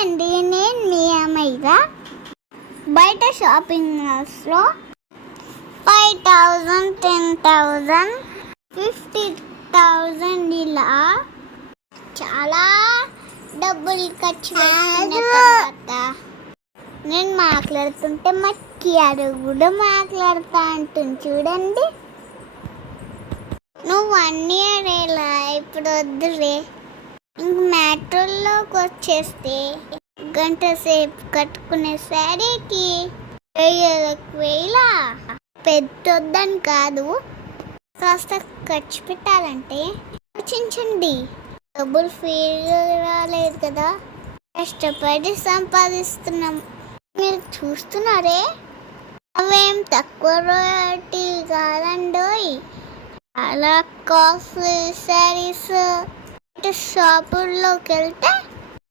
అండి, నేను మీ అమ్మాయిగా. బయట షాపింగ్ మాల్స్లో 5,000, 10,000, 50,000 ఇలా చాలా డబ్బులు ఖర్చు పెట్టిన తర్వాత నేను మాట్లాడుతుంటే మా కియారు కూడా మాట్లాడుతా అంటుంది చూడండి. నువ్వు 1 year ఎలా ఇప్పుడు వద్దురే. ఇంక మెట్రోలోకి వచ్చేస్తే గంట సేపు కట్టుకునే శారీకి 1,000 పెద్దొద్దని కాదు, కాస్త ఖర్చు పెట్టాలంటే ఆలోచించండి. డబ్బులు ఫ్రీగా రాలేదు కదా, కష్టపడి సంపాదిస్తున్నాం. మీరు చూస్తున్నారే, అవేం తక్కువ రాయల్టీ కాదండోయ్. అలా కాస్ట్లీ శారీస్ షాపుల్లోకి వెళ్తే